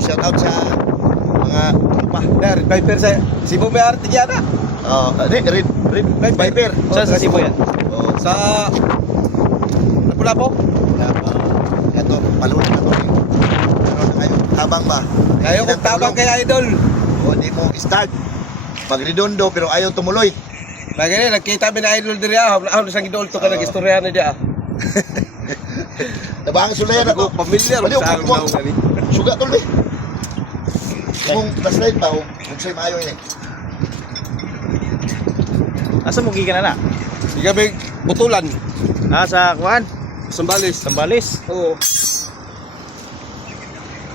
shout out sa mga pa. Red Viper sa Cebu may arte yan ah. Red Viper. Saan sa Cebu yan? Oh, Sa Lapu-Lapu. wala pa. Ito, palunan na to. Ano na kayo? Tabang ba? Kayo kung tabang kay Idol. O, di mo start. Magredondo pero ayaw tumuloy. Lagi nagkita mi na Idol diri ah. Ano sang idol to ka nagistorya na dia. Tabang sulayan Sabi ko ako. pamilyar Baliw, sa kumo. ako gani. Suga tol be. Kung slide pa, kung sa'yo maayo yun eh. Asa mo gikan na? Di kami butulan. Sa kuan? Sambales. Sambales. Oo.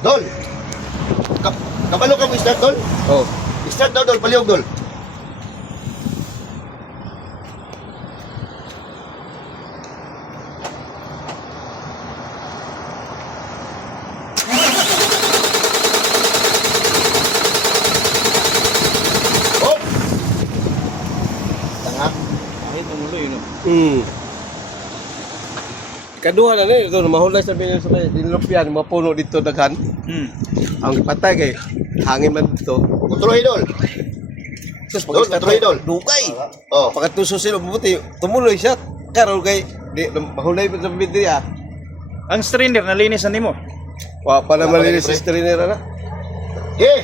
Dol! Kabalo ka mo start, Dol? Oh. Start daw, Dol. Paliog, Dol. Oh! Tanga. Ay, tumuloy no. Kaduha na ni ito mahulay sa binil sa dinlopyan mapuno dito daghan. Ang ipatay kay hangin man dito. Kontroy, Dol. Tapos Dol, kontroy, Dol. dugay. Oh. Pagkatuso sila mabuti tumuloy siya. Karon kay di mahulay pa sa bidri ah. Ang strainer nalinis na nimo. Wa pa na Wala pa malinis rin, sa strainer na. Eh!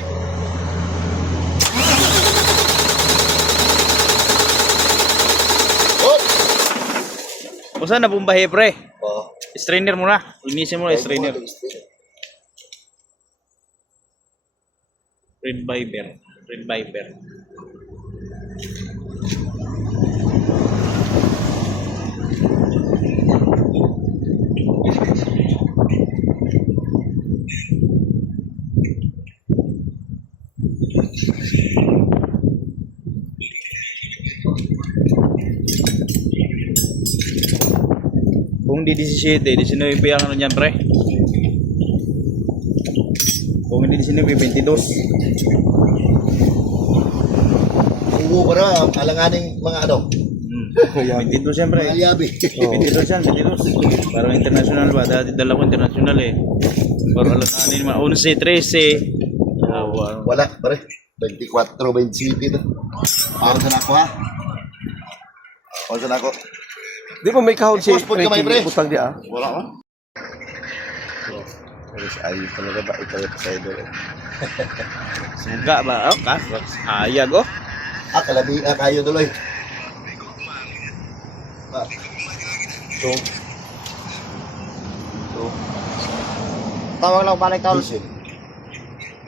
Oh! Usa na bumbahe pre. Oh. Strainer mo na. Linisin mo na strainer. Red Viper. Red Viper. Kung di 17, 19 ang ano niyan pre. Kung hindi 19, 22. Uwo pa na, alanganing mga ano. 22 siyempre. Mga liabi. 22 yan, 22. Parang international ba? Dati dala ko international eh. Parang alanganin mga 11, 13. Wow. Wala, pare. 24, 27 ito. Paano na ako ha? Paano na ako? Di ba may kahon si Pospon ka, may pre. butang dia ah. Wala ka? Ayos talaga ba ikaw sa idol. Suga ba? Oh, ayag oh. Kalabi, kayo tuloy. So. Tawag lang balik tawag. Diesel.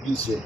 Diesel.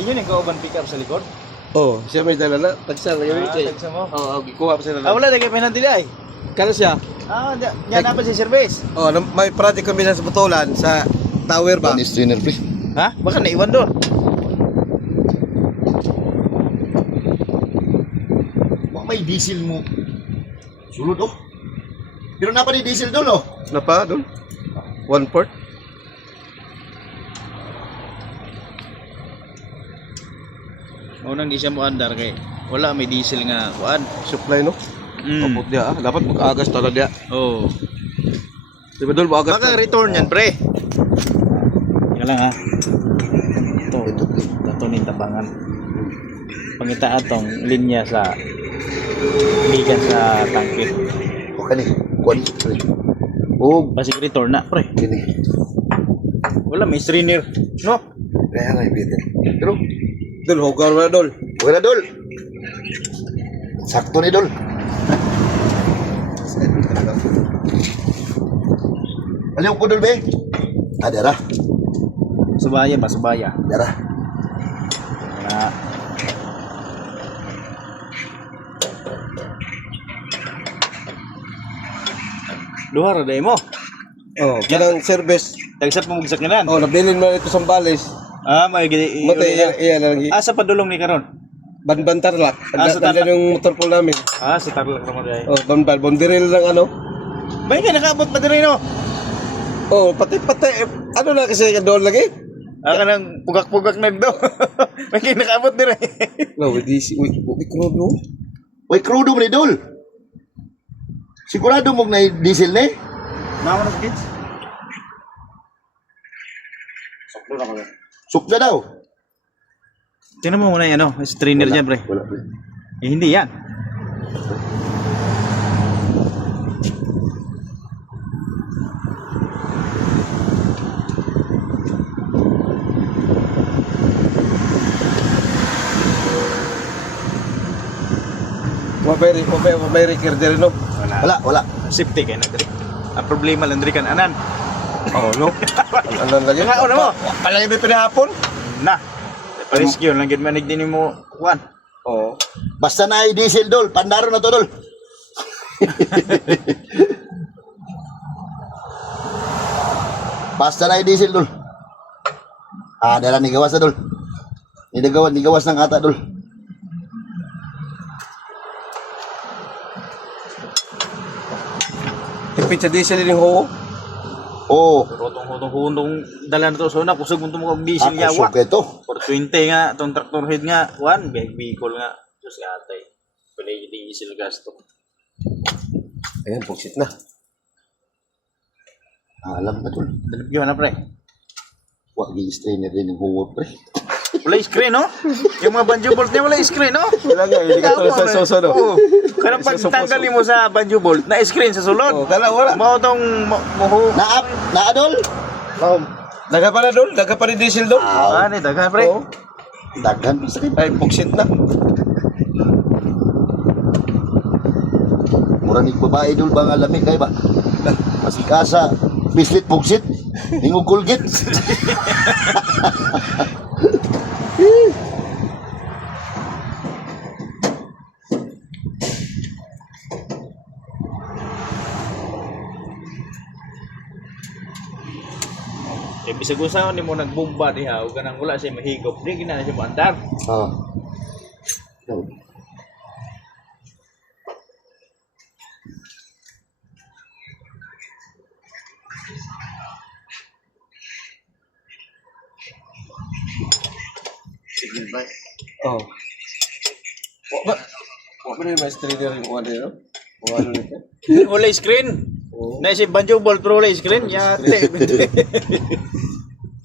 Yun yung kauban pick up sa likod? Oh, siya may dala na. Tagsa na kami kay. Tagsa mo? Oo, gikuha pa sila. Wala na kayo pinanti ay. Kano siya? Yan dapat si service. Oh, may project kami sa butulan sa tower ba? Bonus trainer, pre. Ha? Baka naiwan doon. Baka may diesel mo. Sulod, oh. Pero napa ni diesel doon, oh. Napa doon? 1/4. Unang di siya mo andar kay wala may diesel nga kuan. Supply no? Kapot dia ah. Dapat mag-agas talaga dia. Oh. Di ba dol mag-agas? Baka return yan pre. Yan lang ha. Ito ni tabangan. Pangita atong linya sa ligan sa tangke. O kani, kuwan, pre. Oh, Pasig return na pre. gini. Wala may strainer. No. Kaya nga, ibitin. Pero, Dol hogar na dol. huwag na, Dol. Sakto ni Dol. Aliw ko, Dol, be. Dara. Subaya ba subaya. Dara. Na. Duha ra day mo. Oh, kanang service. Tagsap mo mugsak na. Oh, nabilin mo ito sa balis. May Mata iya lang. sa padulong ni karon. Banban Tarlac. Sa Tarlac. Nandiyan yung motor pool namin. Sa Tarlac naman ay. Oh, banban. Bondiril lang ano. May ka nakaabot pa din no. Oh, pati. Ano na kasi doon lagi? Kanang pugak-pugak na daw. May ka nakaabot din eh. No, we krudo. Uy, crudo mo ni Dol. Sigurado mo na diesel ni? Naman na kids. Sukda daw. Tingnan mo muna yung strainer dyan, pre. Wala, pre. Hindi yan. May record din, no? Wala. Safety kayo na, Dre. Ang problema lang, Dre, kan anan. Oh, no? Ano lagi? Nga, ano mo? Palagi may pinahapon? Na. Rescue lang, gid manig din mo, Juan. Oo. Basta na ay diesel, Dol. Pandaro na to, Dol. Basta na ay diesel, Dol. Dala ni gawas na, Dol. Ni gawas ng ata, Dol. Tipid sa diesel yung ho. Oo. Rotong-rotong dala na to. So na, kusog mo ito mga diesel yawa. Suka ito. For 20 nga, itong tractor head nga, Juan, vehicle nga. Diyos nga atay. Pala yung diesel gas to. Ayan, pugsit na. Alam na, Dol. Dalipyo na, pre. Wag i-strainer din yung huwag, pre. Wala screen, no? Yung mga banjo bolt niya wala screen, no? Wala nga, hindi ka tulad sa soso, no? Oo. Kanang pagtanggalin mo sa banjo bolt, na screen sa sulod. Oh, kala wala. Mao tong muhu. Na, Dol? Daga pa na doon? Daga pa rin diesel doon? Ni dagan, pre. Oo. Daghan. Sakit. Ay, pugsit na. Murang babae, Dol, ba nga lamig, kayo ba? Masikasa. Bislit, pugsit. Hingog kulgit. Bisag usaw ni mo nagbomba diha ug kanang wala siya mahigop, di gina siya maandar. Dol. Oh. Wa ba rin may strainer yung ano yun? O ano nito? Wala screen. Na si banjo bolt pro wala screen, yate.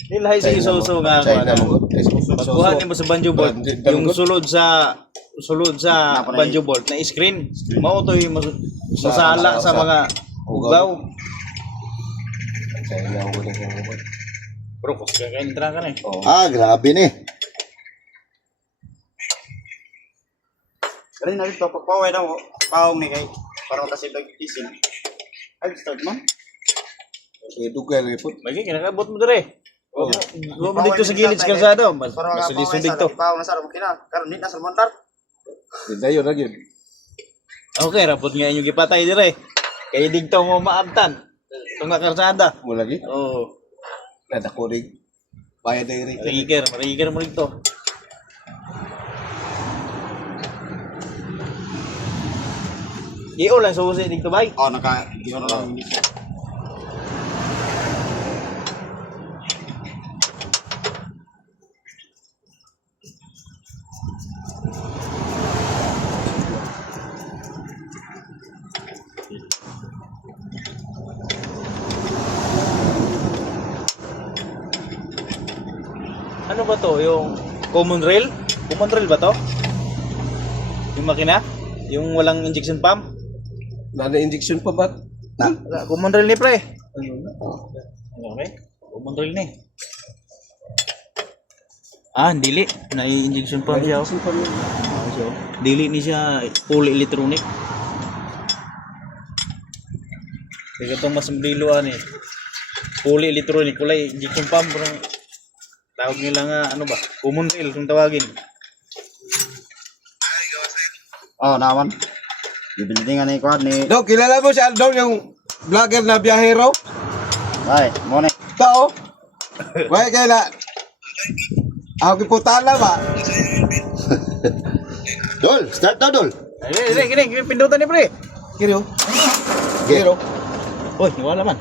Nilhay sa isuso nga China ano. mo. Pagkuhan mo sa banjo bolt, yung sulod sa banjo bolt na screen, mao to yung masala sa mga ugaw. China mo din yung Bro, kasi entra ka na eh. Grabe ni. Kali na dito pagpaway daw paong ni kay parang kasi isin. Ay start man. May dugal eh po. Lagi kinakabot mo dire. Lo mo dito sa gilid sa kalsada, mas sulit to. Paong na sa mo kina karon nit na sa montar. Dayo na yun. Okay, rapot nga inyong gipatay dire. Kay digto mo maabtan. Tunga kalsada. Mo lagi? Oh, Nadako rin. Bayad na yung mariger mo dito. Iyo lang susi dito bay. Naka giyon na lang. Ano ba to? Yung common rail? Common rail ba to? Yung makina? Yung walang injection pump? Nana-injection pa ba? Common rail ni pre. Okay. Common rail ni. Dili. Na-injection pump siya. Dili ni siya fully electronic. Kaya itong mas mbiluan eh. Fully electronic. Kulay injection pump. Tawag nila nga, ano ba? Common rail kung tawagin. Naman. Bibili nga ni quad ni. Dok, kilala mo si Aldon yung vlogger na biyahero? Ay, mo na. Tao. Wala kaya na. Ako kiputala ba? Dol, start na Dol. Gini, pindutan ni pre. Kiro. Kiro. Uy, wala man.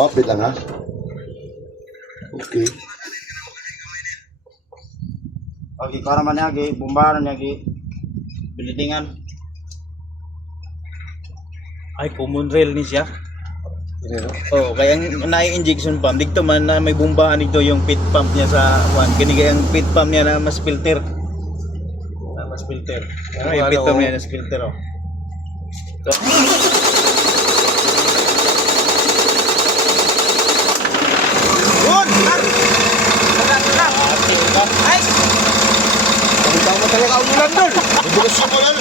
Update lang ha. Okay. Okay, para man niya, bumbaran niya, Pinidingan. Ay, common rail ni siya. Oh, kaya ang na-injection pump dito man na may bumbahan dito yung pit pump niya sa one. Kini kaya ang pit pump niya na mas filter. Na mas filter. Ano yung pit pump niya na mas filter oh. So, Ikaw mo talaga ang ulan doon. Revolusyon mo Dol.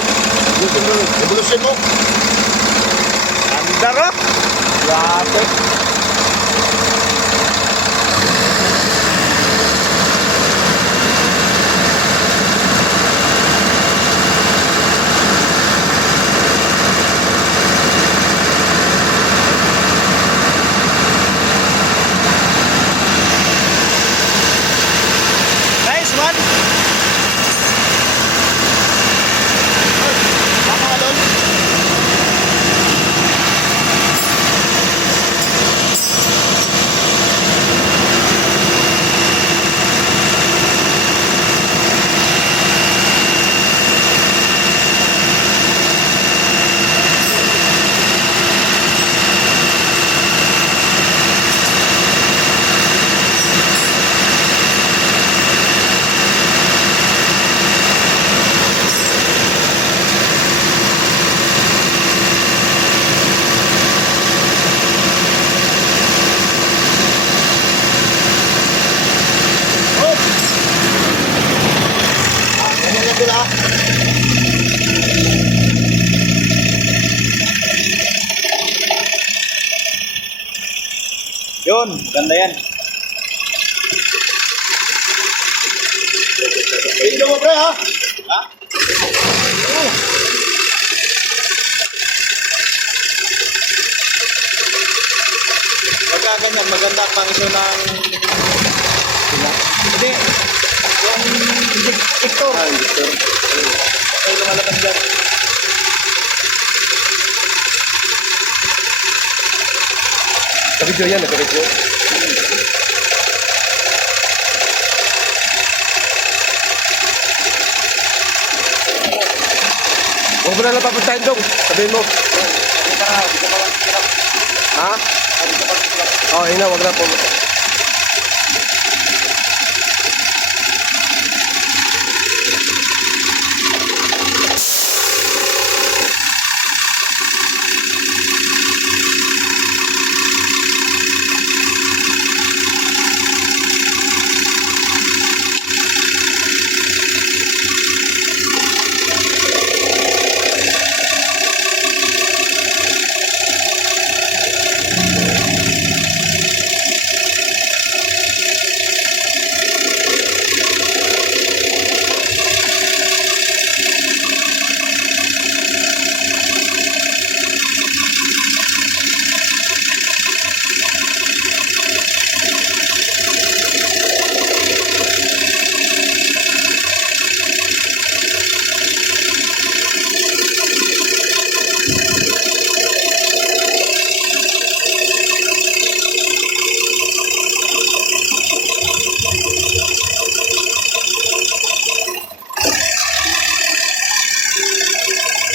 Revolusyon mo. andar oh. Grabe. Nice one. Tama ka Dol. Ganyan lang Dol ha. Yun, ganda yan. Video mo pre ha. Ha? Pagka ganyan, maganda pang iso ng... Hindi. Yung injector. Ay, lumalabas dyan. Nag-video yan, nag-video. Huwag mo na lang papuntahin dong. Sabihin mo. Ha? Oo, ina, wag na po.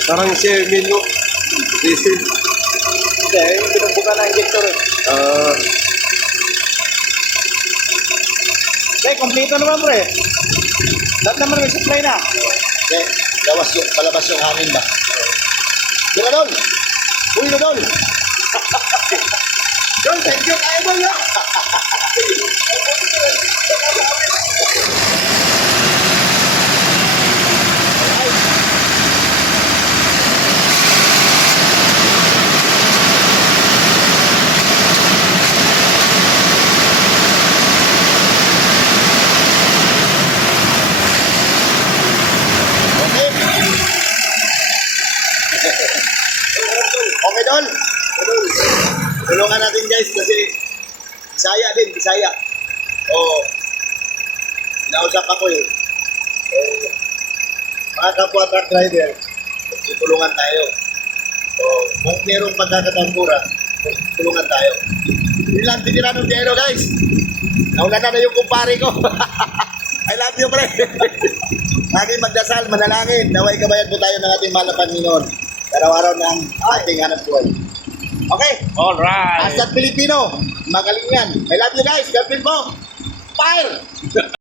Parang si Emilio. Diesel. Hindi, yung pinagbuka na injector eh. Okay, kompleto naman pre. Lahat naman may supply na. Okay, gawas yung, palabas yung hangin ba? Di ba Dol? Uy na Dol! John, thank you, kaya mo na. Okay? Okay, Dol? Tulungan natin guys kasi Bisaya din, Bisaya. Oo. Nausap ako eh. Mga kapwa truck driver, tulungan tayo. So, kung merong pagkakatampuran, tulungan tayo. Yun lang, tinira ng Diero guys. Nauna na yung kumpare ko. I love you, pre. Lagi magdasal, manalangin. Naway kabayan po tayo ng ating mahal na Panginoon. Araw-araw ng ating hanap buhay. Okay? Alright. Asat Pilipino. Magaling yan. I love you guys. God bless po. Fire!